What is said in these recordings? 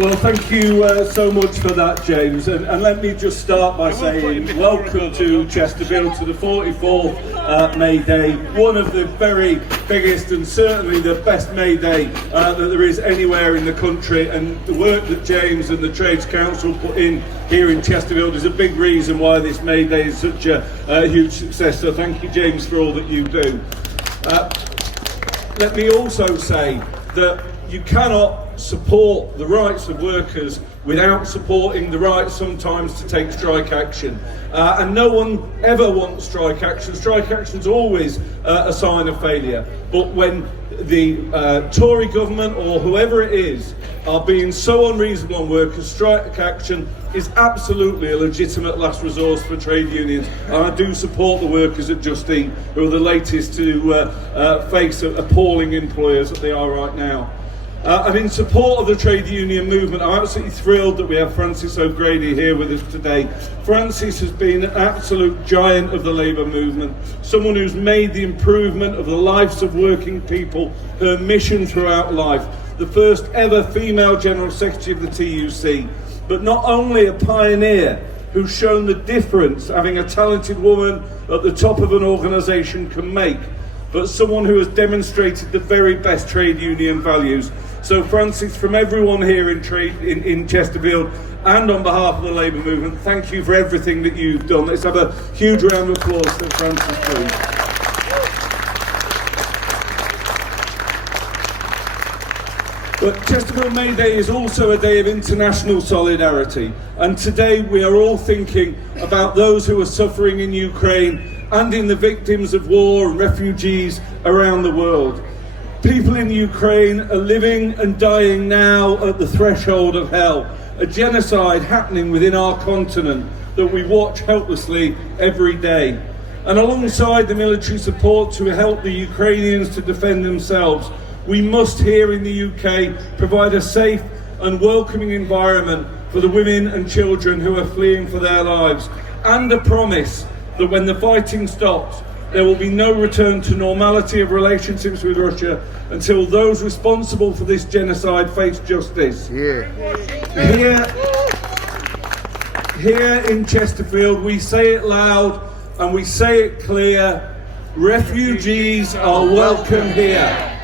Well, thank you so much for that, James. And let me just start by saying welcome to Chesterfield, to the 44th May Day, one of the very biggest and certainly the best May Day that there is anywhere in the country. And the work that James and the Trades Council put in here in Chesterfield is a big reason why this May Day is such a huge success. So thank you, James, for all that you do. Let me also say that you cannot support the rights of workers without supporting the right sometimes to take strike action. And no one ever wants strike action. Strike action is always a sign of failure. But when the Tory government or whoever it is are being so unreasonable on workers, strike action is absolutely a legitimate last resource for trade unions. And I do support the workers at Just Eat, who are the latest to face appalling employers that they are right now. And in support of the trade union movement, I'm absolutely thrilled that we have Frances O'Grady here with us today. Frances has been an absolute giant of the labour movement, someone who's made the improvement of the lives of working people her mission throughout life, the first ever female General Secretary of the TUC, but not only a pioneer who's shown the difference having a talented woman at the top of an organisation can make, but someone who has demonstrated the very best trade union values. So Frances, from everyone here in Chesterfield and on behalf of the labour movement, thank you for everything that you've done. Let's have a huge round of applause for Frances, please. But Chesterfield May Day is also a day of international solidarity, and today we are all thinking about those who are suffering in Ukraine and in the victims of war and refugees around the world. People in Ukraine are living and dying now at the threshold of hell, a genocide happening within our continent that we watch helplessly every day. And alongside the military support to help the Ukrainians to defend themselves, we must here in the UK provide a safe and welcoming environment for the women and children who are fleeing for their lives, and a promise that when the fighting stops, there will be no return to normality of relationships with Russia until those responsible for this genocide face justice. Here in Chesterfield, we say it loud and we say it clear: refugees are welcome here.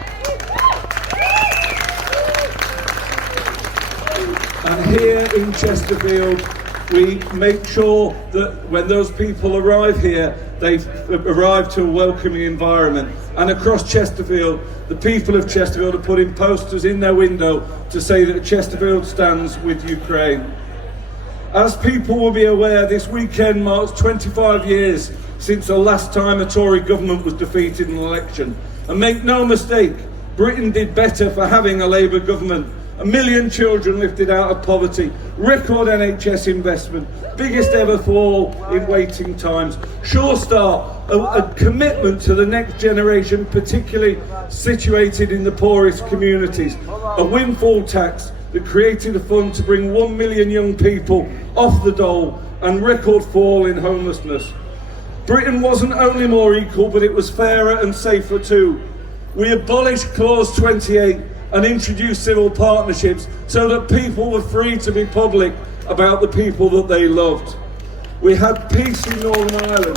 And here in Chesterfield, we make sure that when those people arrive here, they've arrived to a welcoming environment. And across Chesterfield, the people of Chesterfield are putting posters in their window to say that Chesterfield stands with Ukraine. As people will be aware, this weekend marks 25 years since the last time a Tory government was defeated in an election. And make no mistake, Britain did better for having a Labour government. 1 million children lifted out of poverty, record NHS investment, biggest ever fall in waiting times, Sure Start, a commitment to the next generation, particularly situated in the poorest communities, a windfall tax that created a fund to bring 1 million young people off the dole, and record fall in homelessness. Britain wasn't only more equal, but it was fairer and safer too. We abolished Clause 28 and introduced civil partnerships so that people were free to be public about the people that they loved. We had peace in Northern Ireland.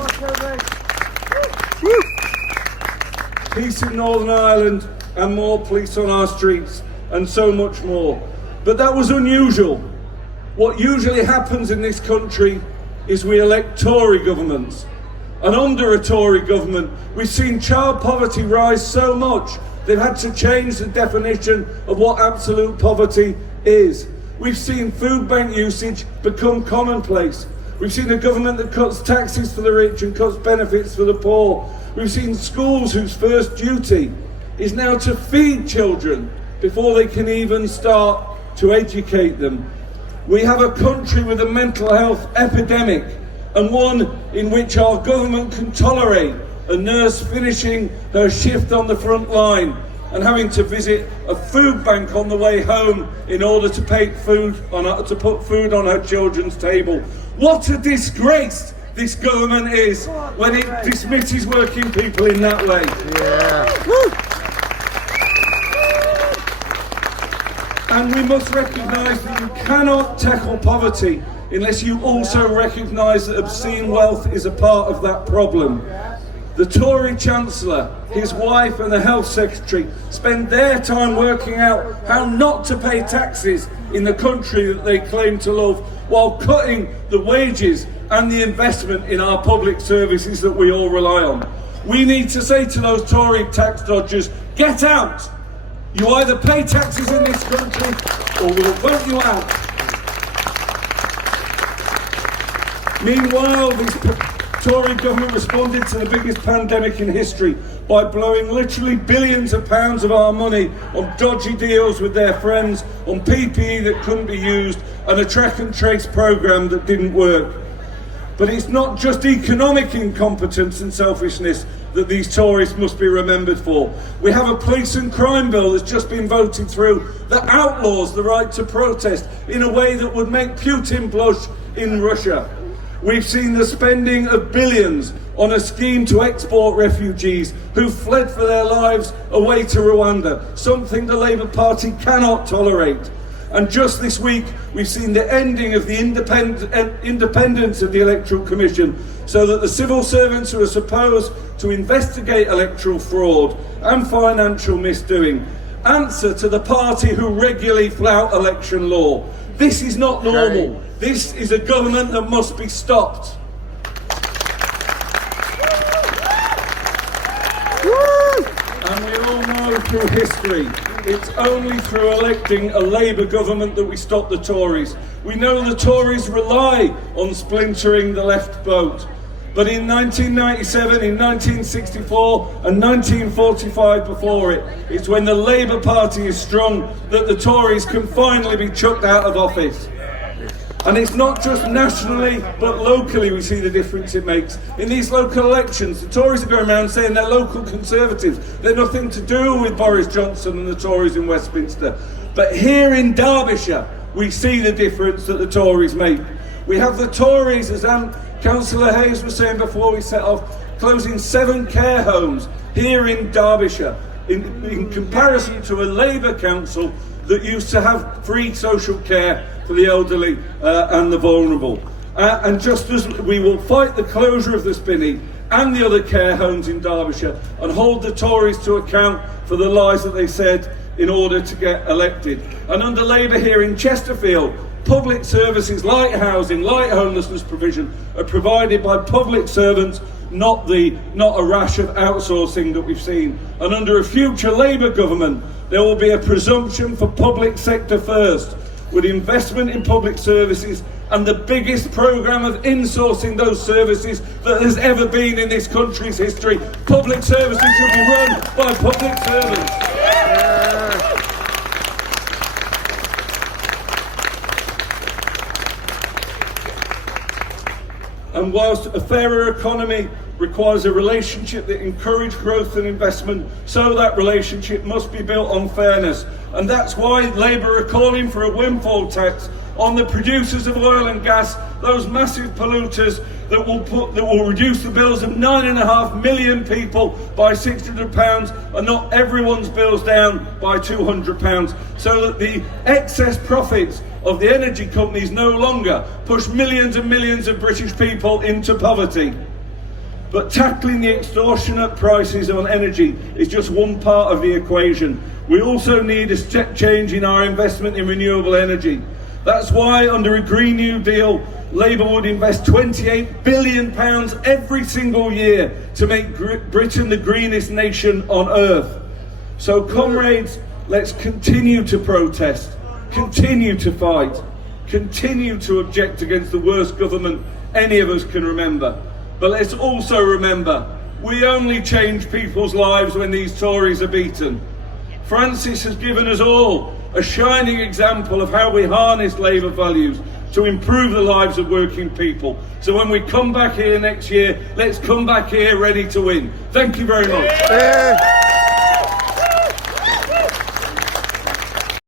Peace in Northern Ireland and more police on our streets and so much more. But that was unusual. What usually happens in this country is we elect Tory governments. And under a Tory government, we've seen child poverty rise so much they've had to change the definition of what absolute poverty is. We've seen food bank usage become commonplace. We've seen a government that cuts taxes for the rich and cuts benefits for the poor. We've seen schools whose first duty is now to feed children before they can even start to educate them. We have a country with a mental health epidemic, and one in which our government can tolerate a nurse finishing her shift on the front line and having to visit a food bank on the way home in order to put food on her children's table. What a disgrace this government is when it dismisses working people in that way. Yeah. And we must recognise that you cannot tackle poverty unless you also recognise that obscene wealth is a part of that problem. The Tory Chancellor, his wife and the Health Secretary spend their time working out how not to pay taxes in the country that they claim to love, while cutting the wages and the investment in our public services that we all rely on. We need to say to those Tory tax dodgers, get out! You either pay taxes in this country or we'll vote you out. Meanwhile, this Tory government responded to the biggest pandemic in history by blowing literally billions of pounds of our money on dodgy deals with their friends, on PPE that couldn't be used, and a track and trace programme that didn't work. But it's not just economic incompetence and selfishness that these Tories must be remembered for. We have a police and crime bill that's just been voted through that outlaws the right to protest in a way that would make Putin blush in Russia. We've seen the spending of billions on a scheme to export refugees who fled for their lives away to Rwanda, something the Labour Party cannot tolerate. And just this week, we've seen the ending of the independence of the Electoral Commission, so that the civil servants who are supposed to investigate electoral fraud and financial misdoing answer to the party who regularly flout election law. This is not normal. This is a government that must be stopped. And we all know through history, it's only through electing a Labour government that we stop the Tories. We know the Tories rely on splintering the left vote. But in 1997, in 1964 and 1945 before it, it's when the Labour Party is strong that the Tories can finally be chucked out of office. And it's not just nationally, but locally we see the difference it makes. In these local elections, the Tories are going around saying they're local Conservatives. They're nothing to do with Boris Johnson and the Tories in Westminster. But here in Derbyshire, we see the difference that the Tories make. We have the Tories, as Councillor Hayes was saying before we set off, closing 7 care homes here in Derbyshire, in comparison to a Labour council that used to have free social care for the elderly and the vulnerable. And just as we will fight the closure of the Spinney and the other care homes in Derbyshire and hold the Tories to account for the lies that they said in order to get elected. And under Labour here in Chesterfield, public services like housing, like homelessness provision are provided by public servants, not a rash of outsourcing that we've seen. And under a future Labour government, there will be a presumption for public sector first, with investment in public services and the biggest programme of insourcing those services that has ever been in this country's history. Public services will be run by public servants. And whilst a fairer economy requires a relationship that encourages growth and investment, so that relationship must be built on fairness. And that's why Labour are calling for a windfall tax on the producers of oil and gas, those massive polluters that will reduce the bills of 9.5 million people by £600 and knock everyone's bills down by £200, so that the excess profits of the energy companies no longer push millions and millions of British people into poverty. But tackling the extortionate prices on energy is just one part of the equation. We also need a step change in our investment in renewable energy. That's why under a Green New Deal, Labour would invest £28 billion every single year to make Britain the greenest nation on earth. So comrades, let's continue to protest, continue to fight, continue to object against the worst government any of us can remember. But let's also remember, we only change people's lives when these Tories are beaten. Francis has given us all a shining example of how we harness Labour values to improve the lives of working people. So when we come back here next year, let's come back here ready to win. Thank you very much.